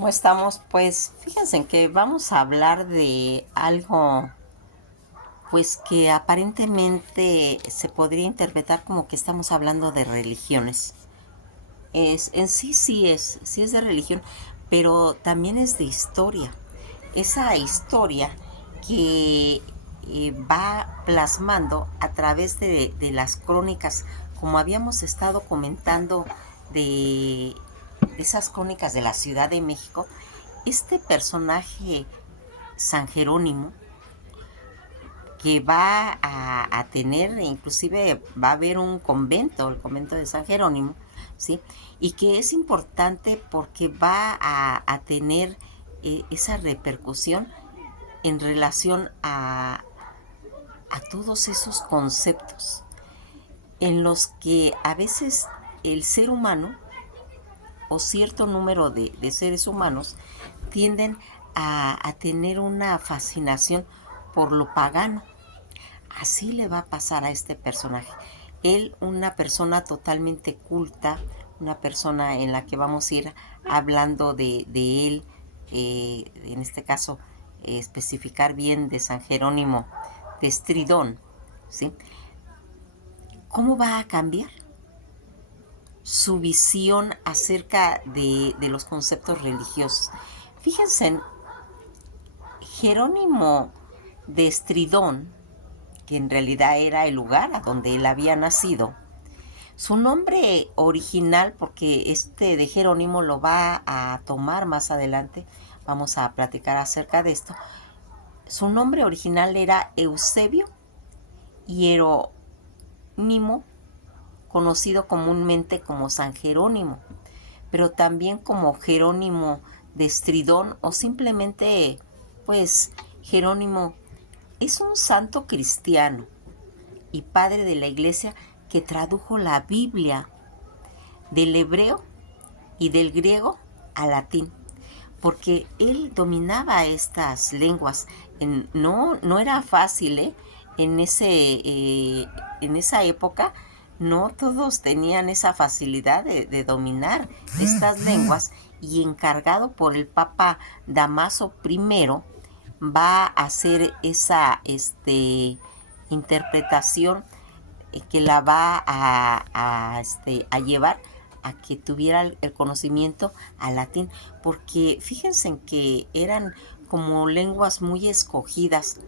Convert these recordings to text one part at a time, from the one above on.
¿Cómo estamos? Pues fíjense que vamos a hablar de algo pues que aparentemente se podría interpretar como que estamos hablando de religiones. En sí es de religión, pero también es de historia. Esa historia que va plasmando a través de las crónicas, como habíamos estado comentando de esas crónicas de la Ciudad de México. Este personaje, San Jerónimo, que va a tener, inclusive va a haber un convento, el convento de San Jerónimo, ¿sí? Y que es importante porque va a tener esa repercusión en relación a todos esos conceptos en los que a veces el ser humano o cierto número de seres humanos tienden a tener una fascinación por lo pagano. Así le va a pasar a este personaje. Él, una persona totalmente culta, una persona en la que vamos a ir hablando de él, en este caso, especificar bien de San Jerónimo de Estridón, ¿sí? ¿Cómo va a cambiar su visión acerca de los conceptos religiosos? Fíjense, Jerónimo de Estridón, que en realidad era el lugar a donde él había nacido, su nombre original, porque este de Jerónimo lo va a tomar más adelante, vamos a platicar acerca de esto, su nombre original era Eusebio Hieronimo, conocido comúnmente como San Jerónimo, pero también como Jerónimo de Estridón o simplemente pues Jerónimo. Es un santo cristiano y padre de la iglesia que tradujo la Biblia del hebreo y del griego al latín, porque él dominaba estas lenguas. No era fácil, ¿eh? En esa época no todos tenían esa facilidad de dominar estas lenguas, y encargado por el Papa Damaso I va a hacer esa interpretación que la va a llevar a que tuviera el conocimiento al latín, porque fíjense en que eran como lenguas muy escogidas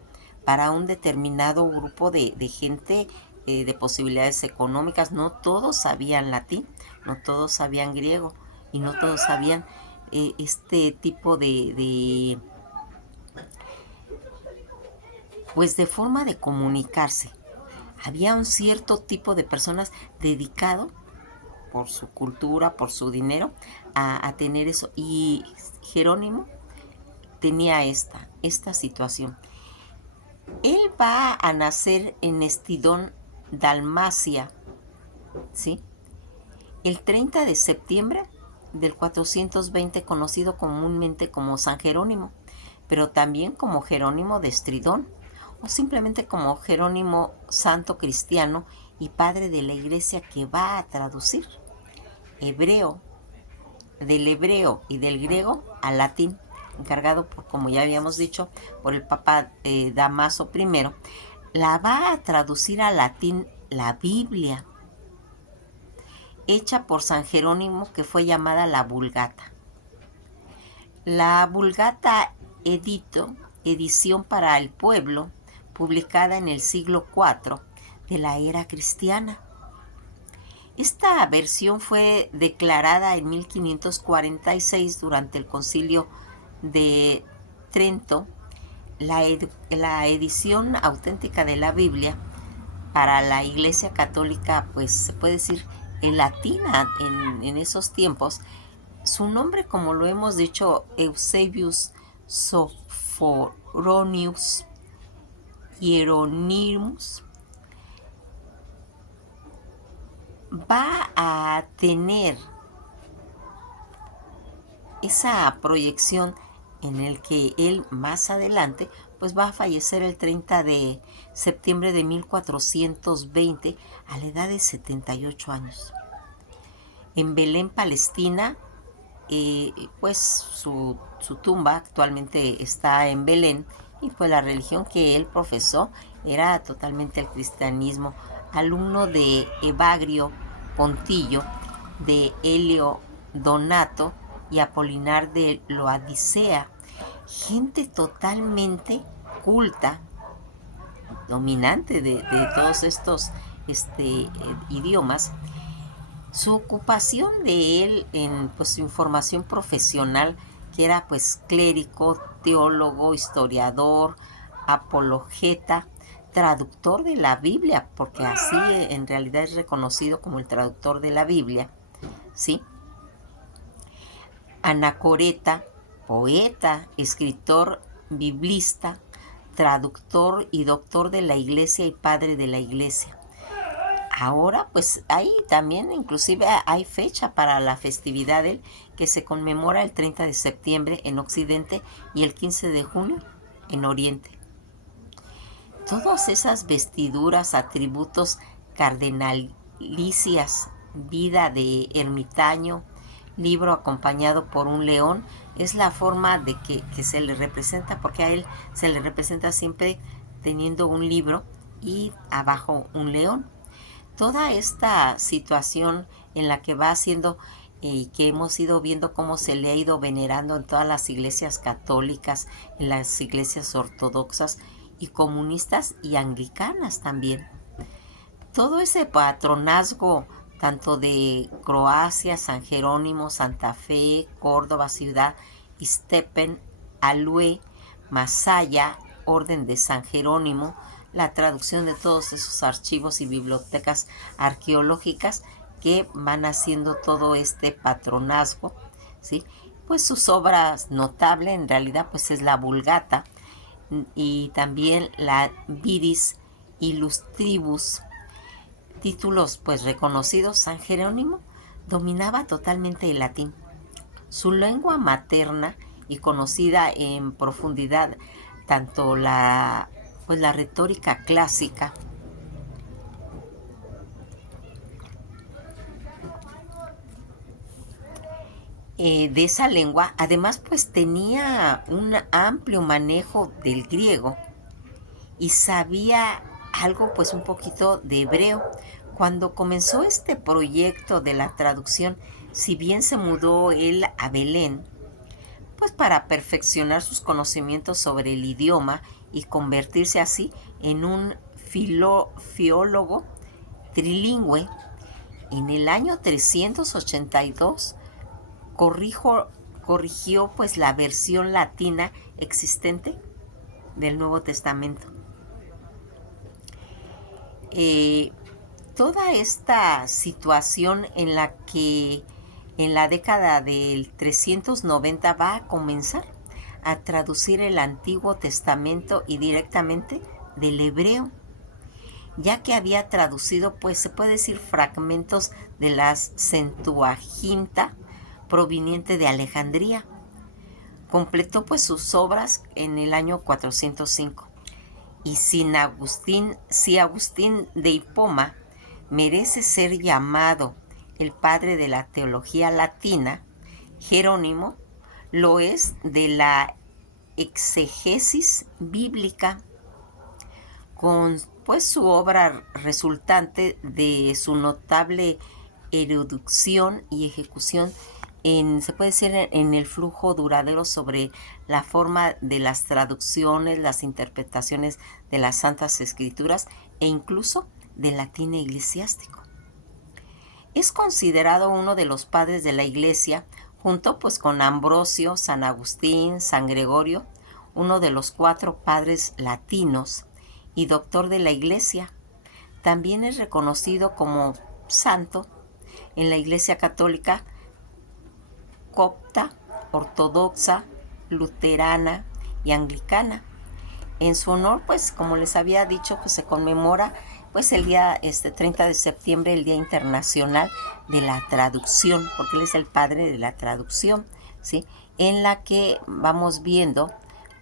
para un determinado grupo de gente, de posibilidades económicas. No todos sabían latín, no todos sabían griego y no todos sabían este tipo pues de forma de comunicarse. Había un cierto tipo de personas dedicado por su cultura, por su dinero, a tener eso. Y Jerónimo tenía esta situación. Él va a nacer en Estidón, Dalmacia, ¿sí? El 30 de septiembre del 420, conocido comúnmente como San Jerónimo, pero también como Jerónimo de Estridón, o simplemente como Jerónimo santo cristiano y padre de la iglesia, que va a traducir hebreo, del hebreo y del griego al latín, encargado por, como ya habíamos dicho, por el Papa Damaso I. La va a traducir al latín la Biblia, hecha por San Jerónimo, que fue llamada la Vulgata. La Vulgata edición para el pueblo, publicada en el siglo IV de la era cristiana. Esta versión fue declarada en 1546 durante el Concilio de Trento, la edición auténtica de la Biblia para la Iglesia Católica, pues se puede decir en latina en esos tiempos. Su nombre, como lo hemos dicho, Eusebius Sophronius Hieronymus, va a tener esa proyección en el que él más adelante pues va a fallecer el 30 de septiembre de 1420 a la edad de 78 años. En Belén, Palestina, pues su tumba actualmente está en Belén, y pues la religión que él profesó era totalmente el cristianismo. Alumno de Evagrio Pontillo, de Helio Donato y Apolinar de Loadicea. Gente totalmente culta, dominante de todos estos idiomas. Su ocupación de él en pues su formación profesional, que era pues clérigo, teólogo, historiador, apologeta, traductor de la Biblia, porque así en realidad es reconocido como el traductor de la Biblia, ¿sí? Anacoreta, poeta, escritor, biblista, traductor y doctor de la Iglesia y padre de la Iglesia. Ahora pues ahí también inclusive hay fecha para la festividad de él, que se conmemora el 30 de septiembre en Occidente y el 15 de junio en Oriente. Todas esas vestiduras, atributos cardenalicias, vida de ermitaño, libro acompañado por un león, es la forma de que se le representa, porque a él se le representa siempre teniendo un libro y abajo un león. Toda esta situación en la que va haciendo y que hemos ido viendo cómo se le ha ido venerando en todas las iglesias católicas, en las iglesias ortodoxas y comunistas y anglicanas también. Todo ese patronazgo tanto de Croacia, San Jerónimo, Santa Fe, Córdoba ciudad, Iztepen, Alue, Masaya, Orden de San Jerónimo, la traducción de todos esos archivos y bibliotecas arqueológicas que van haciendo todo este patronazgo, ¿sí? Pues sus obras notables en realidad pues es la Vulgata y también la Viris Illustribus, títulos pues reconocidos. San Jerónimo dominaba totalmente el latín. Su lengua materna y conocida en profundidad tanto la retórica clásica de esa lengua, además pues tenía un amplio manejo del griego y sabía algo pues un poquito de hebreo. Cuando comenzó este proyecto de la traducción, si bien se mudó él a Belén, pues para perfeccionar sus conocimientos sobre el idioma y convertirse así en un filólogo trilingüe, en el año 382 corrigió pues la versión latina existente del Nuevo Testamento. Toda esta situación en la que en la década del 390 va a comenzar a traducir el Antiguo Testamento y directamente del hebreo, ya que había traducido, pues se puede decir, fragmentos de la Septuaginta proveniente de Alejandría. Completó pues sus obras en el año 405. Y si Agustín de Hipona merece ser llamado el padre de la teología latina, Jerónimo lo es de la exegesis bíblica, con pues su obra resultante de su notable erudición y ejecución se puede decir en el flujo duradero sobre la forma de las traducciones, las interpretaciones de las Santas Escrituras e incluso del latín eclesiástico. Es considerado uno de los padres de la Iglesia, junto pues con Ambrosio, San Agustín, San Gregorio, uno de los 4 padres latinos y doctor de la Iglesia. También es reconocido como santo en la Iglesia Católica copta, ortodoxa, luterana y anglicana. En su honor, pues como les había dicho, pues se conmemora pues el día 30 de septiembre, el Día Internacional de la Traducción, porque él es el padre de la traducción, ¿sí? En la que vamos viendo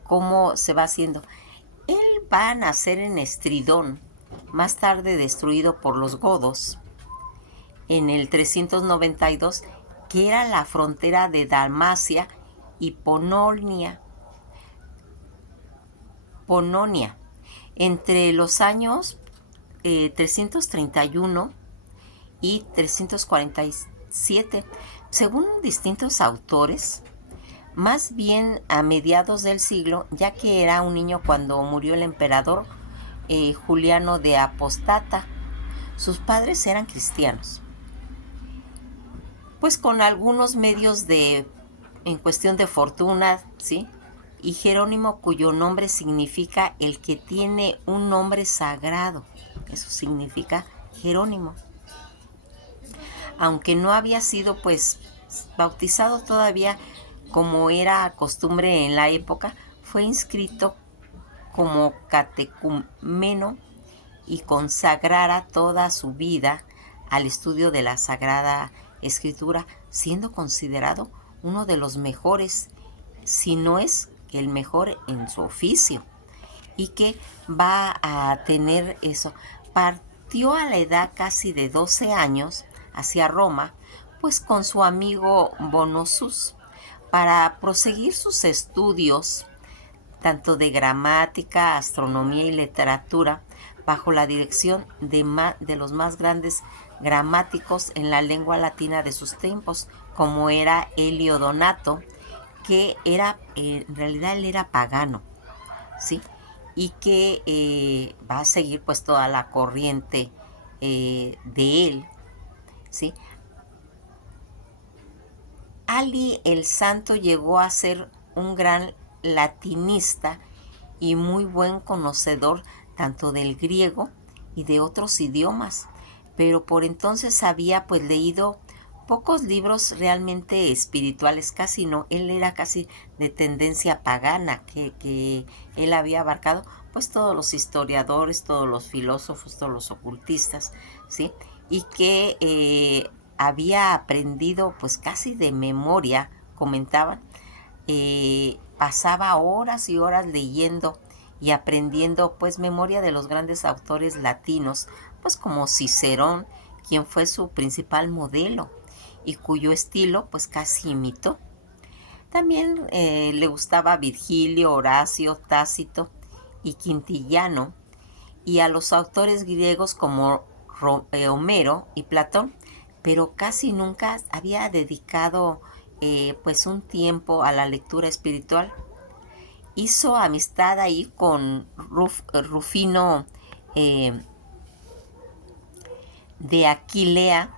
cómo se va haciendo. Él va a nacer en Estridón, más tarde destruido por los godos, en el 392, que era la frontera de Dalmacia y Pononia, entre los años 331 y 347, según distintos autores, más bien a mediados del siglo, ya que era un niño cuando murió el emperador Juliano de Apostata. Sus padres eran cristianos. Pues con algunos medios en cuestión de fortuna, ¿sí? Y Jerónimo, cuyo nombre significa el que tiene un nombre sagrado. Eso significa Jerónimo. Aunque no había sido pues bautizado todavía como era costumbre en la época, fue inscrito como catecúmeno y consagrara toda su vida al estudio de la Sagrada Escritura, siendo considerado uno de los mejores, si no es que el mejor en su oficio, y que va a tener eso. Partió a la edad casi de 12 años hacia Roma, pues con su amigo Bonosus, para proseguir sus estudios tanto de gramática, astronomía y literatura, bajo la dirección de los más grandes gramáticos en la lengua latina de sus tiempos, como era Elio Donato, que era, en realidad él era pagano, ¿sí? Y que va a seguir pues toda la corriente de él, ¿sí? Ali el Santo llegó a ser un gran latinista y muy buen conocedor tanto del griego y de otros idiomas, pero por entonces había pues leído pocos libros realmente espirituales, casi no. Él era casi de tendencia pagana, que él había abarcado pues todos los historiadores, todos los filósofos, todos los ocultistas, ¿sí? Y que había aprendido pues casi de memoria, comentaban. Pasaba horas y horas leyendo y aprendiendo pues memoria de los grandes autores latinos, pues como Cicerón, quien fue su principal modelo y cuyo estilo pues casi imitó. También le gustaba Virgilio, Horacio, Tácito y Quintiliano, y a los autores griegos como Homero y Platón, pero casi nunca había dedicado pues un tiempo a la lectura espiritual. Hizo amistad ahí con Rufino de Aquilea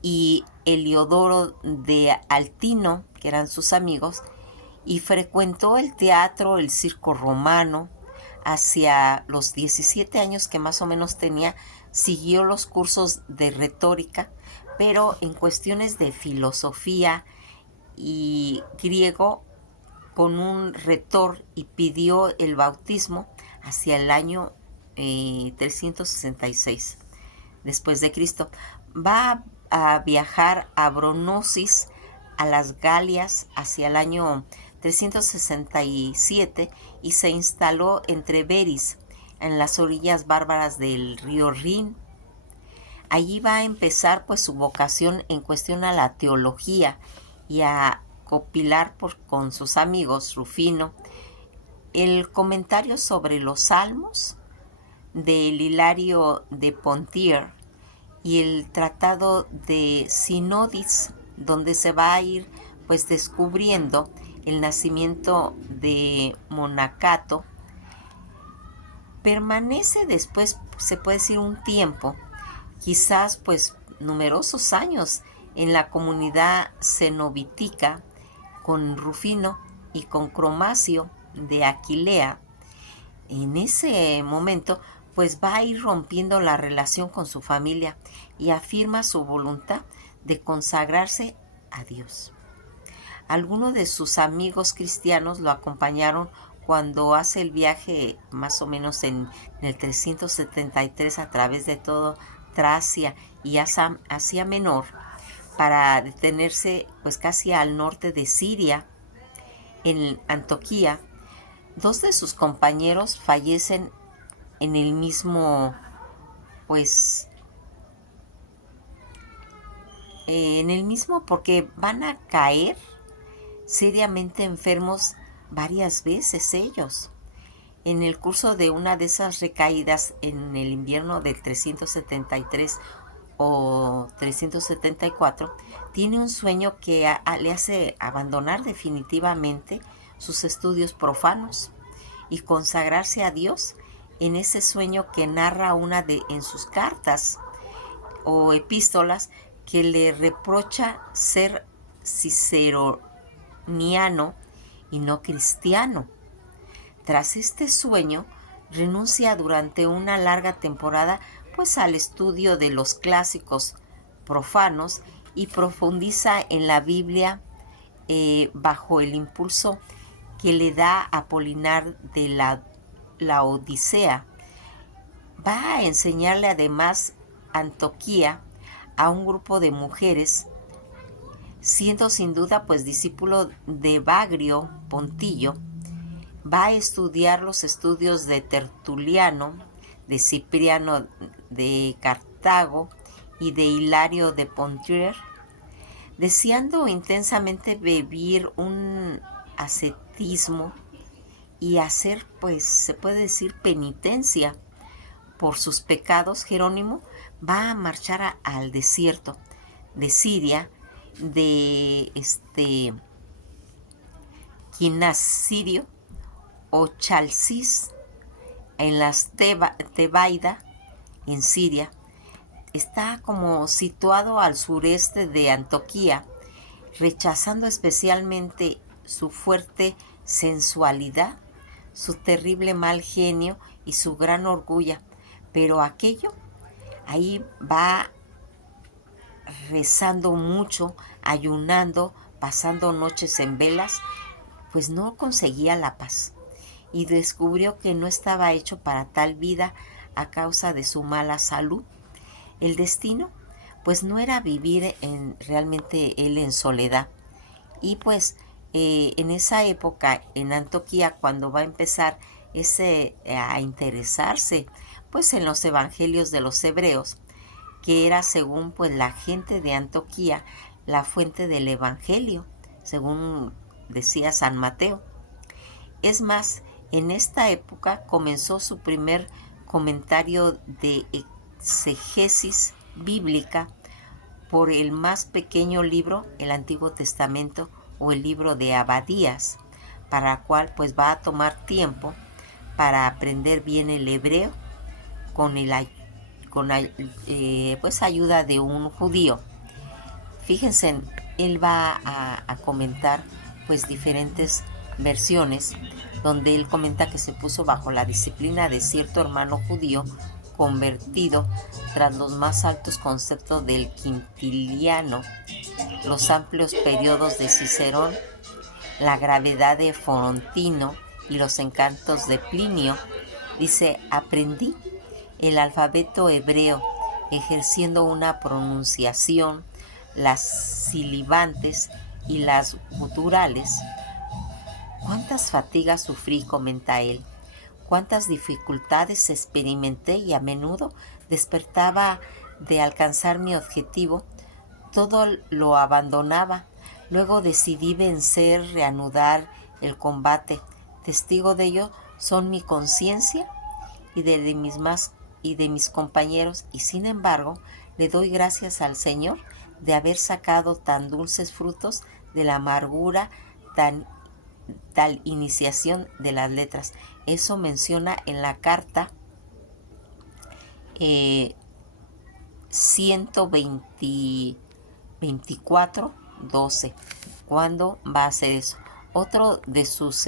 y Heliodoro de Altino, que eran sus amigos, y frecuentó el teatro, el circo romano. Hacia los 17 años que más o menos tenía, siguió los cursos de retórica, pero en cuestiones de filosofía y griego con un retor, y pidió el bautismo hacia el año 366 después de Cristo. Va a viajar a Bronosis, a las Galias, hacia el año 367, y se instaló en Treveris, en las orillas bárbaras del río Rin. Allí va a empezar pues su vocación en cuestión a la teología y a copilar con sus amigos Rufino el comentario sobre los salmos del Hilario de Poitiers y el tratado de Sinodis, donde se va a ir pues descubriendo el nacimiento de Monacato. Permanece después, se puede decir, un tiempo, quizás pues numerosos años, en la comunidad cenobítica con Rufino y con Cromacio de Aquilea. En ese momento pues va a ir rompiendo la relación con su familia y afirma su voluntad de consagrarse a Dios. Algunos de sus amigos cristianos lo acompañaron cuando hace el viaje más o menos en el 373 a través de todo Tracia y Asia Menor, para detenerse pues casi al norte de Siria, en Antioquía. Dos de sus compañeros fallecen en el mismo pues en el mismo porque van a caer seriamente enfermos varias veces ellos. En el curso de una de esas recaídas en el invierno del 373 o 374, tiene un sueño que le hace abandonar definitivamente sus estudios profanos y consagrarse a Dios en ese sueño que narra en sus cartas o epístolas, que le reprocha ser ciceroniano y no cristiano. Tras este sueño, renuncia durante una larga temporada pues al estudio de los clásicos profanos y profundiza en la Biblia bajo el impulso que le da Apolinar de la Odisea. Va a enseñarle además Antoquía a un grupo de mujeres, siendo sin duda pues discípulo de Bagrio Pontillo. Va a estudiar los estudios de Tertuliano, de Cipriano de Cartago y de Hilario de Poitiers, deseando intensamente vivir un ascetismo y hacer, pues, se puede decir, penitencia por sus pecados. Jerónimo va a marchar al desierto de Siria, de Quinasirio o Chalcis, en las Tebaida, en Siria. Está como situado al sureste de Antoquía, rechazando especialmente su fuerte sensualidad, su terrible mal genio y su gran orgullo. Pero ahí va rezando mucho, ayunando, pasando noches en velas, pues no conseguía la paz y descubrió que no estaba hecho para tal vida a causa de su mala salud. El destino pues no era vivir realmente él en soledad. Y pues en esa época en Antoquía, cuando va a empezar a interesarse pues en los evangelios de los hebreos, que era según pues la gente de Antoquía la fuente del evangelio, según decía San Mateo. Es más, en esta época comenzó su primer comentario de exegesis bíblica por el más pequeño libro, el Antiguo Testamento o el libro de Abadías, para el cual pues va a tomar tiempo para aprender bien el hebreo con pues ayuda de un judío. Fíjense, él va a comentar pues diferentes versiones donde él comenta que se puso bajo la disciplina de cierto hermano judío convertido tras los más altos conceptos del Quintiliano, los amplios periodos de Cicerón, la gravedad de Forontino y los encantos de Plinio. Dice, aprendí el alfabeto hebreo ejerciendo una pronunciación, las silibantes y las guturales. ¿Cuántas fatigas sufrí?, comenta él. ¿Cuántas dificultades experimenté y a menudo despertaba de alcanzar mi objetivo? Todo lo abandonaba. Luego decidí vencer, reanudar el combate. Testigo de ello son mi conciencia y de mis compañeros, y sin embargo le doy gracias al Señor de haber sacado tan dulces frutos de la amargura, tal iniciación de las letras. Eso menciona en la carta 124:12. ¿Cuándo va a hacer eso? Otro de sus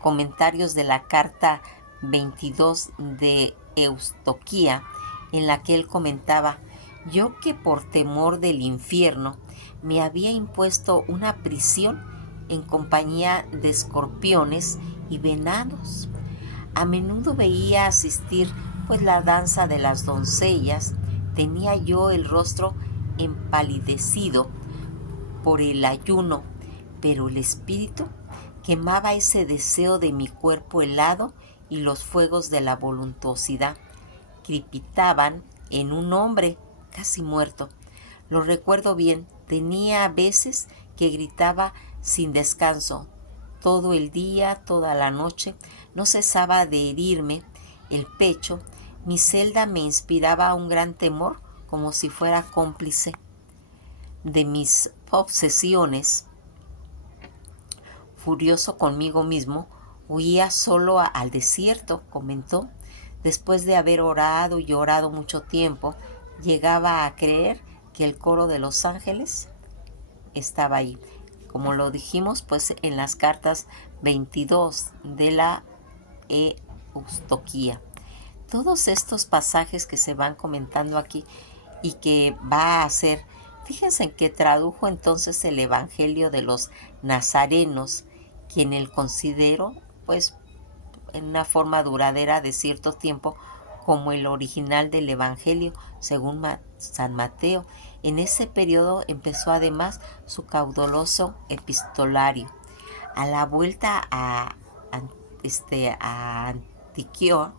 comentarios de la carta 22 de Eustoquía, en la que él comentaba, yo que por temor del infierno me había impuesto una prisión en compañía de escorpiones y venados. A menudo veía asistir pues la danza de las doncellas. Tenía yo el rostro empalidecido por el ayuno, pero el espíritu quemaba ese deseo de mi cuerpo helado y los fuegos de la voluptuosidad crepitaban en un hombre casi muerto. Lo recuerdo bien, tenía veces que gritaba sin descanso, todo el día, toda la noche, no cesaba de herirme el pecho. Mi celda me inspiraba un gran temor, como si fuera cómplice de mis obsesiones. Furioso conmigo mismo, huía solo al desierto, comentó. Después de haber orado y orado mucho tiempo, llegaba a creer que el coro de los ángeles estaba ahí. Como lo dijimos, pues en las cartas 22 de la Eustoquía. Todos estos pasajes que se van comentando aquí y que va a hacer, fíjense en que tradujo entonces el Evangelio de los Nazarenos, quien él considero, pues, en una forma duradera de cierto tiempo, como el original del Evangelio según San Mateo. En ese periodo empezó además su caudaloso epistolario. A la vuelta a Antiquio,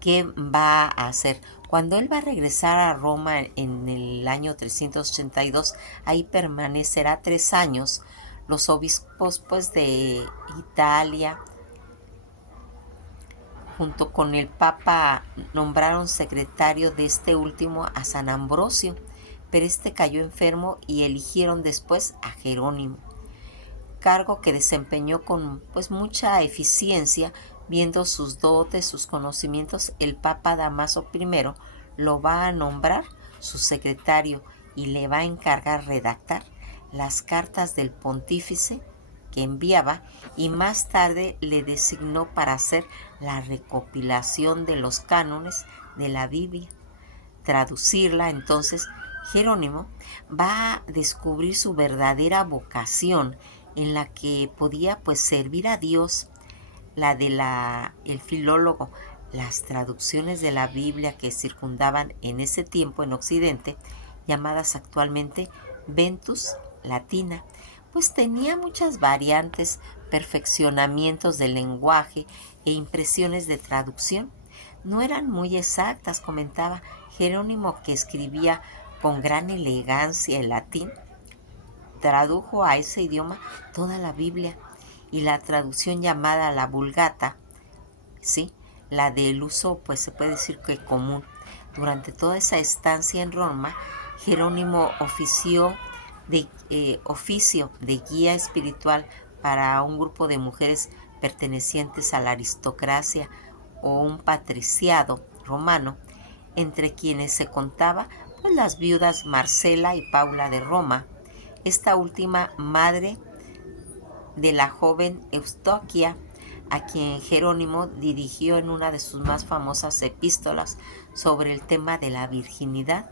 ¿qué va a hacer? Cuando él va a regresar a Roma en el año 382, ahí permanecerá 3 años. Los obispos pues de Italia, junto con el Papa, nombraron secretario de este último a San Ambrosio, pero este cayó enfermo y eligieron después a Jerónimo, cargo que desempeñó con pues mucha eficiencia. Viendo sus dotes, sus conocimientos, el Papa Damaso I lo va a nombrar su secretario y le va a encargar redactar las cartas del pontífice que enviaba, y más tarde le designó para hacer la recopilación de los cánones de la Biblia, traducirla. Entonces Jerónimo va a descubrir su verdadera vocación, en la que podía pues servir a Dios, la de el filólogo. Las traducciones de la Biblia que circundaban en ese tiempo en Occidente, llamadas actualmente Ventus Latina, pues tenía muchas variantes, perfeccionamientos del lenguaje e impresiones de traducción. No eran muy exactas, comentaba Jerónimo, que escribía con gran elegancia el latín. Tradujo a ese idioma toda la Biblia, y la traducción llamada la Vulgata, ¿sí? La del uso, pues se puede decir que común. Durante toda esa estancia en Roma, Jerónimo oficio de guía espiritual para un grupo de mujeres pertenecientes a la aristocracia o un patriciado romano, entre quienes se contaba pues las viudas Marcela y Paula de Roma, esta última madre de la joven Eustoquia, a quien Jerónimo dirigió en una de sus más famosas epístolas sobre el tema de la virginidad,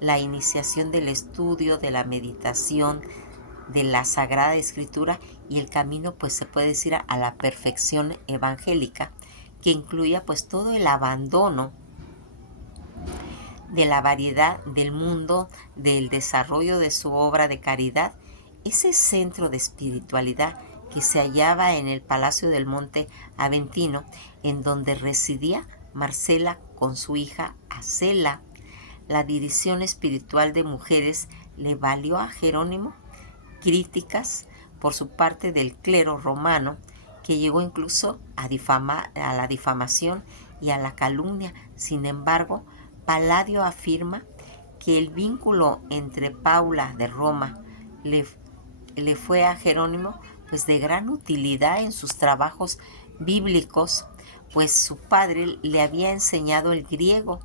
la iniciación del estudio, de la meditación, de la Sagrada Escritura y el camino, pues se puede decir, a la perfección evangélica, que incluía pues todo el abandono de la variedad del mundo, del desarrollo de su obra de caridad. Ese centro de espiritualidad que se hallaba en el Palacio del Monte Aventino, en donde residía Marcela con su hija Acela. La dirección espiritual de mujeres le valió a Jerónimo críticas por su parte del clero romano, que llegó incluso a la difamación y a la calumnia. Sin embargo, Palladio afirma que el vínculo entre Paula de Roma le fue a Jerónimo pues de gran utilidad en sus trabajos bíblicos, pues su padre le había enseñado el griego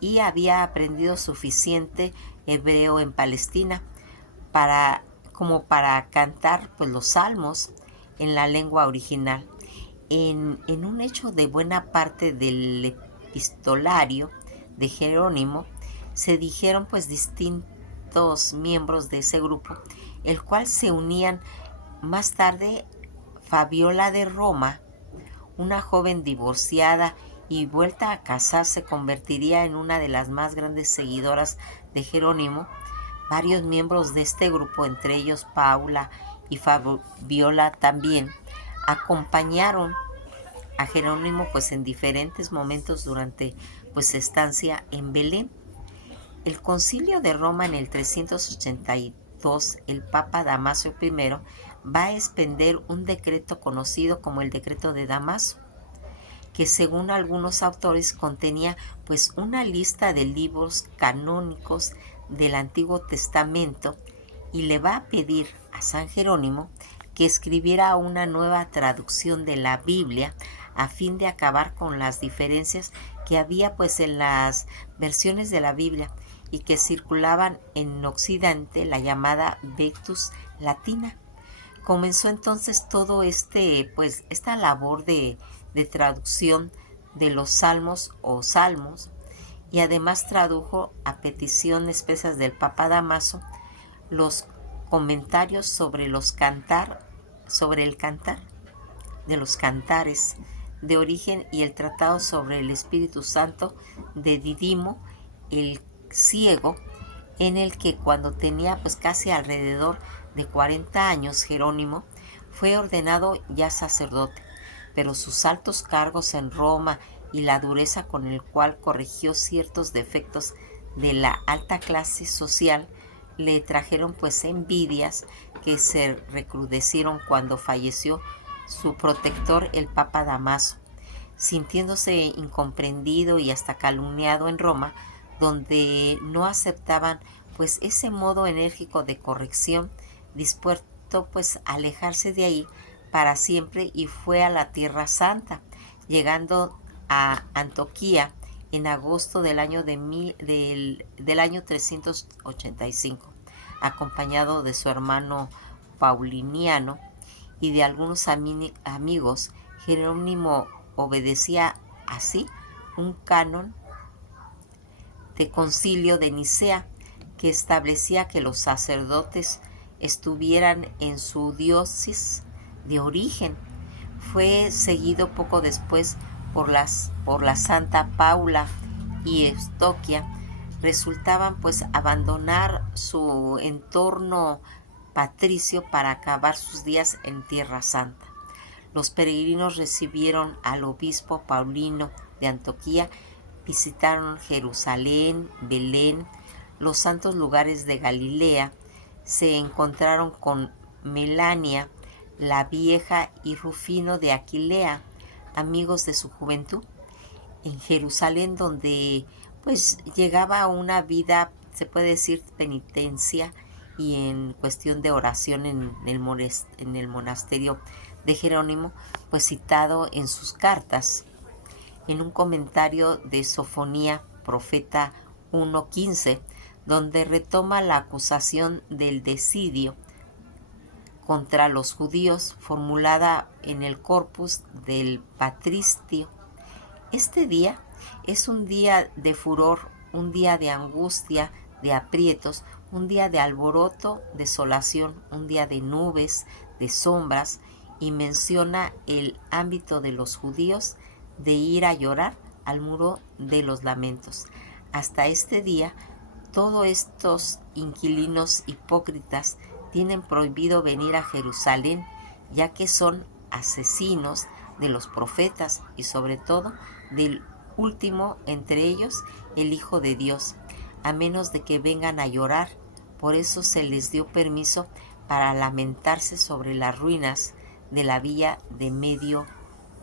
y había aprendido suficiente hebreo en Palestina como para cantar pues los salmos en la lengua original. En un hecho de buena parte del epistolario de Jerónimo se dijeron pues distintos miembros de ese grupo, el cual se unían más tarde. Fabiola de Roma, una joven divorciada y vuelta a casar, se convertiría en una de las más grandes seguidoras de Jerónimo. Varios miembros de este grupo, entre ellos Paula y Fabiola también, acompañaron a Jerónimo pues en diferentes momentos durante pues estancia en Belén. El Concilio de Roma en el 382, el Papa Damaso I va a expender un decreto conocido como el Decreto de Damaso, que según algunos autores contenía pues una lista de libros canónicos del Antiguo Testamento y le va a pedir a San Jerónimo que escribiera una nueva traducción de la Biblia a fin de acabar con las diferencias que había pues en las versiones de la Biblia y que circulaban en Occidente, la llamada Vetus Latina. Comenzó entonces todo pues esta labor de traducción de los salmos o salmos, y además tradujo a petición expresas del Papa Damaso los comentarios sobre el cantar de los cantares de origen y el tratado sobre el Espíritu Santo de Didimo el ciego, en el que cuando tenía pues casi alrededor de 40 años Jerónimo fue ordenado ya sacerdote, pero sus altos cargos en Roma y la dureza con el cual corrigió ciertos defectos de la alta clase social le trajeron pues envidias que se recrudecieron cuando falleció su protector el Papa Damaso, sintiéndose incomprendido y hasta calumniado en Roma, donde no aceptaban pues ese modo enérgico de corrección, dispuesto pues a alejarse de ahí para siempre, y fue a la Tierra Santa, llegando a Antioquía en agosto del año 385, acompañado de su hermano Pauliniano y de algunos amigos. Jerónimo obedecía así un canon de Concilio de Nicea que establecía que los sacerdotes estuvieran en su diócesis de origen. Fue seguido poco después por la Santa Paula y Eustoquia. Resultaban pues abandonar su entorno patricio para acabar sus días en Tierra Santa. Los peregrinos recibieron al obispo Paulino de Antioquía, visitaron Jerusalén, Belén, los santos lugares de Galilea, se encontraron con Melania, la vieja, y Rufino de Aquilea, amigos de su juventud, en Jerusalén, donde pues llegaba una vida, se puede decir, penitencia y en cuestión de oración en el monasterio de Jerónimo, pues citado en sus cartas. En un comentario de Sofonía, profeta 1:15, donde retoma la acusación del desidio contra los judíos formulada en el corpus del Patristio. Este día es un día de furor, un día de angustia, de aprietos, un día de alboroto, desolación, un día de nubes, de sombras, y menciona el ámbito de los judíos de ir a llorar al muro de los lamentos. Hasta este día, todos estos inquilinos hipócritas tienen prohibido venir a Jerusalén, ya que son asesinos de los profetas y sobre todo del último entre ellos, el Hijo de Dios, a menos de que vengan a llorar. Por eso se les dio permiso para lamentarse sobre las ruinas de la villa de Medio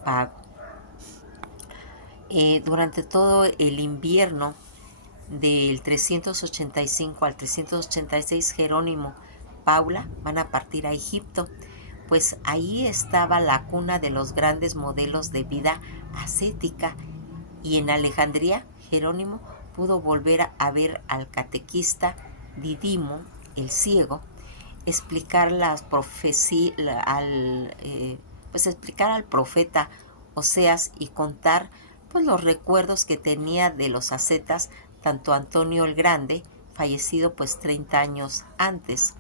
Pago. Durante todo el invierno del 385 al 386, Jerónimo, Paula van a partir a Egipto, pues ahí estaba la cuna de los grandes modelos de vida ascética, y en Alejandría Jerónimo pudo volver a ver al catequista Didimo, el ciego, explicar las profecías, explicar al profeta Oseas y contar pues los recuerdos que tenía de los ascetas, tanto Antonio el Grande, fallecido pues 30 años antes.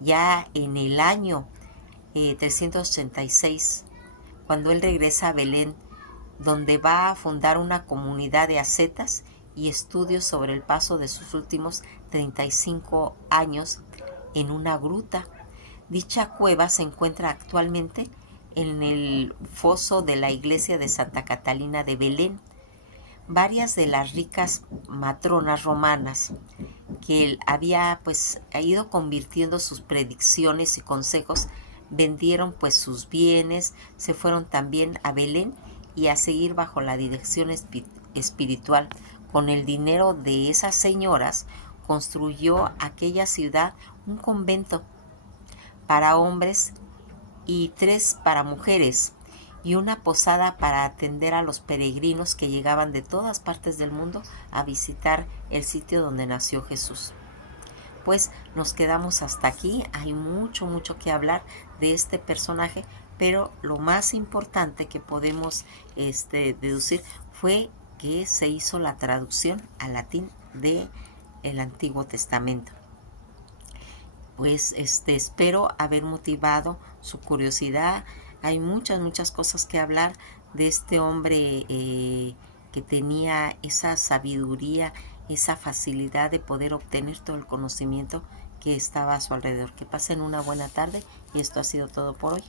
Ya en el año 386, cuando él regresa a Belén, donde va a fundar una comunidad de ascetas y estudios sobre el paso de sus últimos 35 años en una gruta. Dicha cueva se encuentra actualmente en el foso de la iglesia de Santa Catalina de Belén. varias de las ricas matronas romanas que él había pues ido convirtiendo sus predicciones y consejos, vendieron pues sus bienes, se fueron también a Belén y a seguir bajo la dirección espiritual. Con el dinero de esas señoras construyó aquella ciudad un convento para hombres y 3 para mujeres, y una posada para atender a los peregrinos que llegaban de todas partes del mundo a visitar el sitio donde nació Jesús. Pues nos quedamos hasta aquí, hay mucho, mucho que hablar de este personaje, pero lo más importante que podemos deducir fue que se hizo la traducción al latín de el Antiguo Testamento. Pues espero haber motivado su curiosidad. Hay muchas, muchas cosas que hablar de este hombre que tenía esa sabiduría, esa facilidad de poder obtener todo el conocimiento que estaba a su alrededor. Que pasen una buena tarde y esto ha sido todo por hoy.